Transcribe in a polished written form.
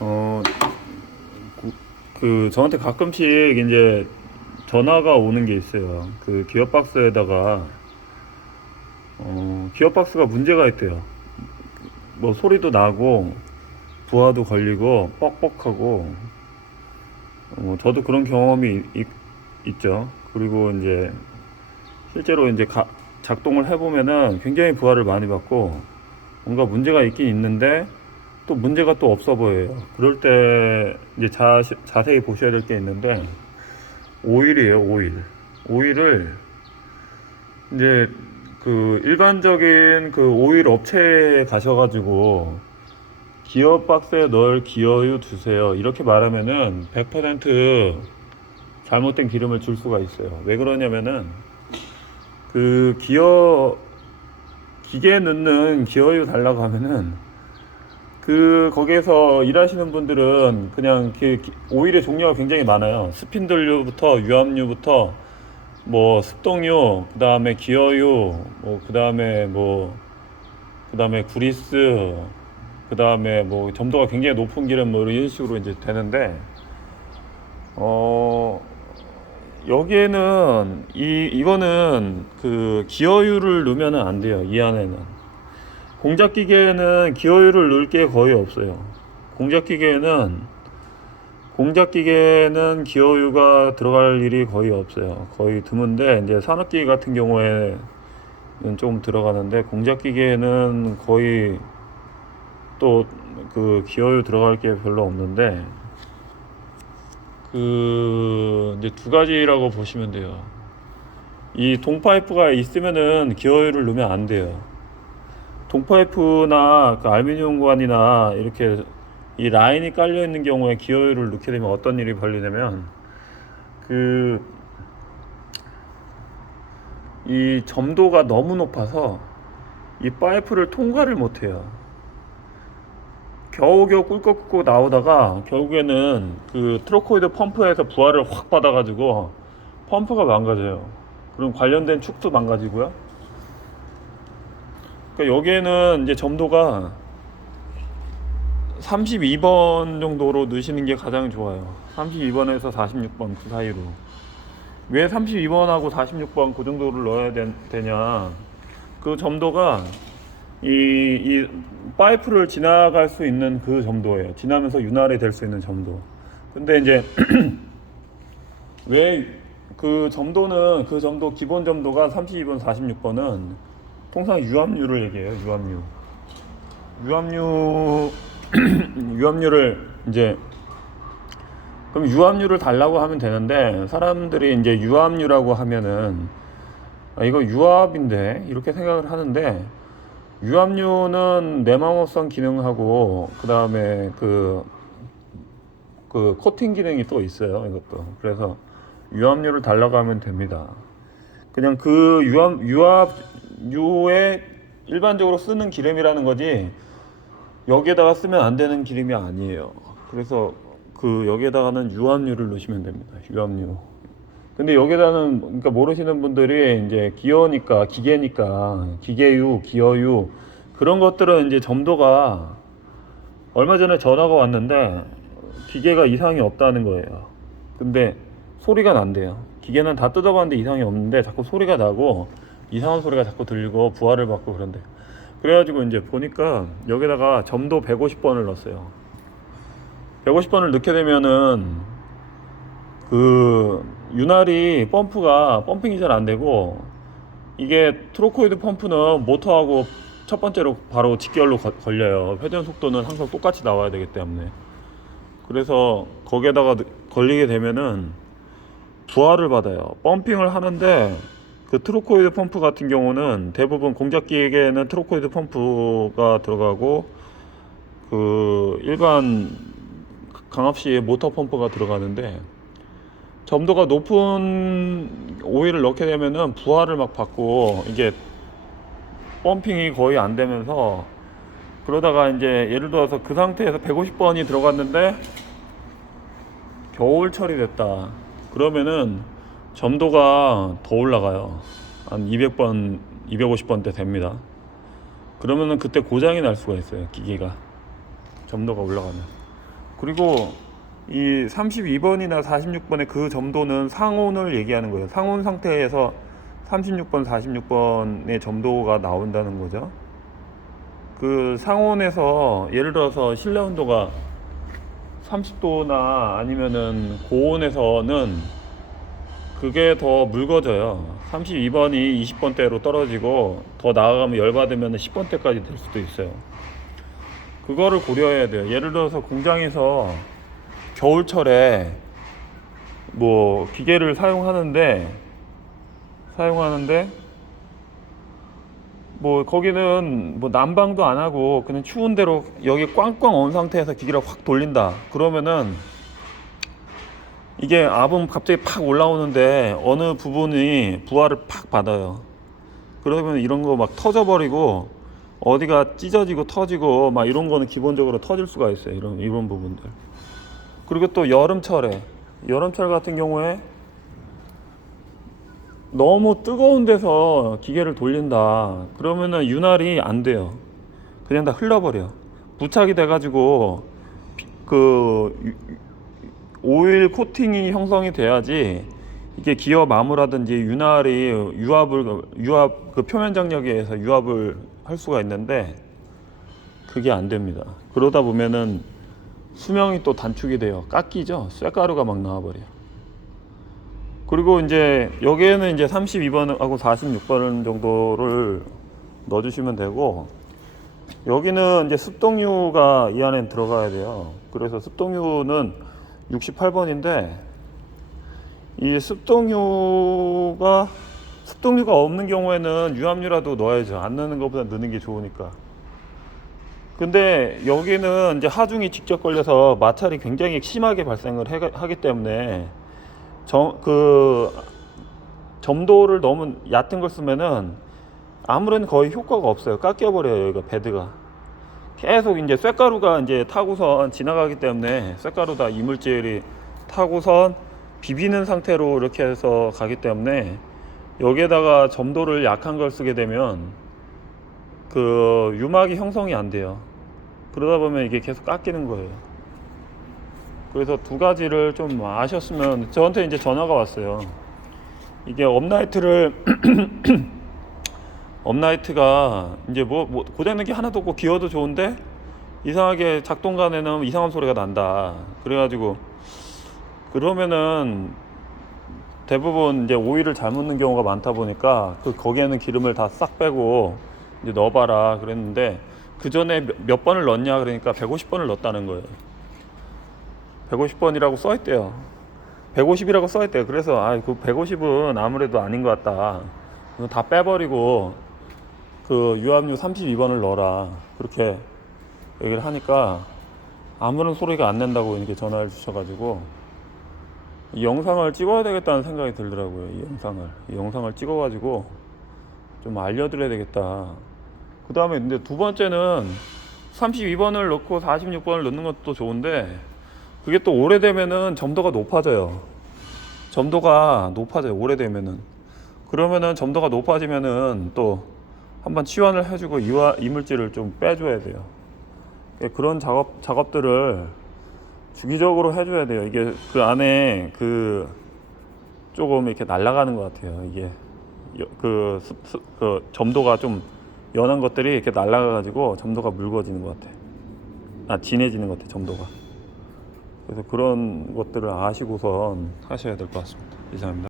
어, 저한테 가끔씩 이제 전화가 오는 게 있어요. 그 기어박스에다가 기어박스가 문제가 있대요. 뭐 소리도 나고 부하도 걸리고 뻑뻑하고 저도 그런 경험이 있죠. 그리고 이제 실제로 이제 작동을 해보면은 굉장히 부하를 많이 받고 뭔가 문제가 있긴 있는데 또 문제가 또 없어 보여요. 그럴 때 이제 자세히 보셔야 될 게 있는데 오일이에요. 오일을 이제 그 일반적인 그 오일 업체에 가셔가지고 기어박스에 넣을 기어유 주세요 이렇게 말하면은 100% 잘못된 기름을 줄 수가 있어요. 왜 그러냐면은 그 기계에 넣는 기어유 달라고 하면은 그 거기에서 일하시는 분들은 그냥 오일의 종류가 굉장히 많아요. 스핀들유부터 유압유부터 뭐 습동유, 그다음에 기어유, 그다음에 구리스, 그다음에 뭐 점도가 굉장히 높은 기름 뭐 이런 식으로 이제 되는데 어 여기에는 이거는 그 기어유를 넣으면은 안 돼요. 이 안에는 공작 기계에는 기어유를 넣을 게 거의 없어요. 공작 기계에는 기어유가 들어갈 일이 거의 없어요. 거의 드문데 이제 산업기계 같은 경우에는 좀 들어가는데 공작 기계에는 거의 또 그 기어유 들어갈 게 별로 없는데 그 이제 두 가지라고 보시면 돼요. 이 동파이프가 있으면은 기어유를 넣으면 안 돼요. 동파이프나 그 알루미늄 관이나 이렇게 이 라인이 깔려 있는 경우에 기어유를 넣게 되면 어떤 일이 벌리냐면 그 이 점도가 너무 높아서 이 파이프를 통과를 못 해요. 겨우겨우 꿀꺽꿀꺽 나오다가 결국에는 그 트로코이드 펌프에서 부하를 확 받아가지고 펌프가 망가져요. 그럼 관련된 축도 망가지고요. 그러니까 여기에는 이제 점도가 32번 정도로 넣으시는 게 가장 좋아요. 32번에서 46번 그 사이로. 왜 32번하고 46번 그 정도를 넣어야 되냐? 그 점도가 이 파이프를 지나갈 수 있는 그 점도예요. 지나면서 윤활이 될 수 있는 점도. 근데 이제 왜 그 점도는 그 점도 기본 점도가 32번, 46번은 통상 유압유를 얘기해요. 유압유 유압유를 이제 그럼 유압유를 달라고 하면 되는데 사람들이 이제 유압유라고 하면은 이거 유압인데 이렇게 생각을 하는데 유압유는 내망업성 기능하고 그 다음에 그 코팅 기능이 또 있어요. 이것도 그래서 유압유를 달라고 하면 됩니다. 그냥 그 유압유에 일반적으로 쓰는 기름이라는 거지 여기에다가 쓰면 안 되는 기름이 아니에요. 그래서 그 여기에다가는 유압유를 넣으시면 됩니다. 유압유. 근데 여기다는 그러니까 모르시는 분들이 이제 기어니까 기계니까 기계유, 기어유 그런 것들은 이제 점도가 얼마 전에 전화가 왔는데 기계가 이상이 없다는 거예요. 근데 소리가 난대요. 기계는 다 뜯어봤는데 이상이 없는데 자꾸 소리가 나고 이상한 소리가 자꾸 들리고 부하를 받고 그런데 그래가지고 이제 보니까 여기다가 점도 150번을 넣었어요. 150번을 넣게 되면은 그 윤활이 펌프가 펌핑이 잘 안 되고 이게 트로코이드 펌프는 모터하고 첫 번째로 바로 직결로 걸려요. 회전 속도는 항상 똑같이 나와야 되기 때문에 그래서 거기에다가 걸리게 되면은 부하를 받아요. 펌핑을 하는데 그 트로코이드 펌프 같은 경우는 대부분 공작 기계에는 트로코이드 펌프가 들어가고 그 일반 강압시 모터 펌프가 들어가는데 점도가 높은 오일을 넣게 되면은 부하를 막 받고 이게 펌핑이 거의 안 되면서 그러다가 이제 예를 들어서 그 상태에서 150번이 들어갔는데 겨울철이 됐다. 그러면은 점도가 더 올라가요. 한 200번, 250번대 됩니다. 그러면은 그때 고장이 날 수가 있어요. 기계가 점도가 올라가면. 그리고 이 32번이나 46번의 그 점도는 상온을 얘기하는 거예요. 상온 상태에서 36번, 46번의 점도가 나온다는 거죠. 그 상온에서 예를 들어서 실내 온도가 30도나 아니면은 고온에서는 그게 더 묽어져요. 32번이 20번대로 떨어지고 더 나아가면 열받으면 10번대까지 될 수도 있어요. 그거를 고려해야 돼요. 예를 들어서 공장에서 겨울철에 뭐 기계를 사용하는데 뭐 거기는 뭐 난방도 안 하고 그냥 추운 대로 여기 꽝꽝 온 상태에서 기계를 확 돌린다. 그러면은 이게 압은 갑자기 팍 올라오는데 어느 부분이 부하를 팍 받아요. 그러면 이런 거 막 터져버리고 어디가 찢어지고 터지고 막 이런 거는 기본적으로 터질 수가 있어요. 이런 부분들. 그리고 또 여름철 같은 경우에 너무 뜨거운 데서 기계를 돌린다. 그러면은 윤활이 안 돼요. 그냥 다 흘러버려. 부착이 돼가지고 그 오일 코팅이 형성이 돼야지 이게 기어 마모라든지 윤활이 유압 그 표면 장력에 의해서 유압을 할 수가 있는데 그게 안 됩니다. 그러다 보면은 수명이 또 단축이 돼요. 깎이죠. 쇳가루가 막 나와버려요. 그리고 이제 여기에는 이제 32번하고 46번 정도를 넣어주시면 되고, 여기는 이제 습동유가 이 안에 들어가야 돼요. 그래서 습동유는 68번인데 이 습동유가 없는 경우에는 유압유라도 넣어야죠. 안 넣는 것보다 넣는 게 좋으니까. 근데 여기는 이제 하중이 직접 걸려서 마찰이 굉장히 심하게 발생을 하기 때문에 점도를 너무 얕은 걸 쓰면은 아무런 거의 효과가 없어요. 깎여버려요. 여기가 베드가 계속 이제 쇳가루가 이제 타고선 지나가기 때문에 쇳가루다 이물질이 타고선 비비는 상태로 이렇게 해서 가기 때문에 여기에다가 점도를 약한 걸 쓰게 되면 그 유막이 형성이 안 돼요. 그러다 보면 이게 계속 깎이는 거예요. 그래서 두 가지를 좀 아셨으면. 저한테 이제 전화가 왔어요. 이게 업라이트가 이제 뭐 고장난 게 하나도 없고 기어도 좋은데 이상하게 작동간에는 이상한 소리가 난다. 그래가지고 그러면은 대부분 이제 오일을 잘못 넣는 경우가 많다 보니까 거기에는 기름을 다 싹 빼고 이제 넣어봐라 그랬는데, 그 전에 몇 번을 넣었냐 그러니까 150번을 넣었다는 거예요. 150번이라고 써있대요. 150이라고 써있대요. 그래서 그 150은 아무래도 아닌 것 같다. 다 빼버리고 그 유압유 32번을 넣어라. 그렇게 얘기를 하니까 아무런 소리가 안 낸다고 이렇게 전화를 주셔가지고 이 영상을 찍어야 되겠다는 생각이 들더라고요. 이 영상을 찍어가지고 좀 알려드려야 되겠다. 그 다음에 근데 두 번째는 32번을 넣고 46번을 넣는 것도 좋은데 그게 또 오래되면은 점도가 높아져요. 오래되면은. 그러면은 점도가 높아지면은 또 한번 치환을 해주고 이물질을 좀 빼줘야 돼요. 그런 작업들을 주기적으로 해줘야 돼요. 이게 그 안에 조금 이렇게 날아가는 것 같아요. 이게 그 점도가 좀 연한 것들이 이렇게 날아가가지고 점도가 묽어지는 것 같아. 진해지는 것 같아, 점도가. 그래서 그런 것들을 아시고선 하셔야 될 것 같습니다. 이상입니다.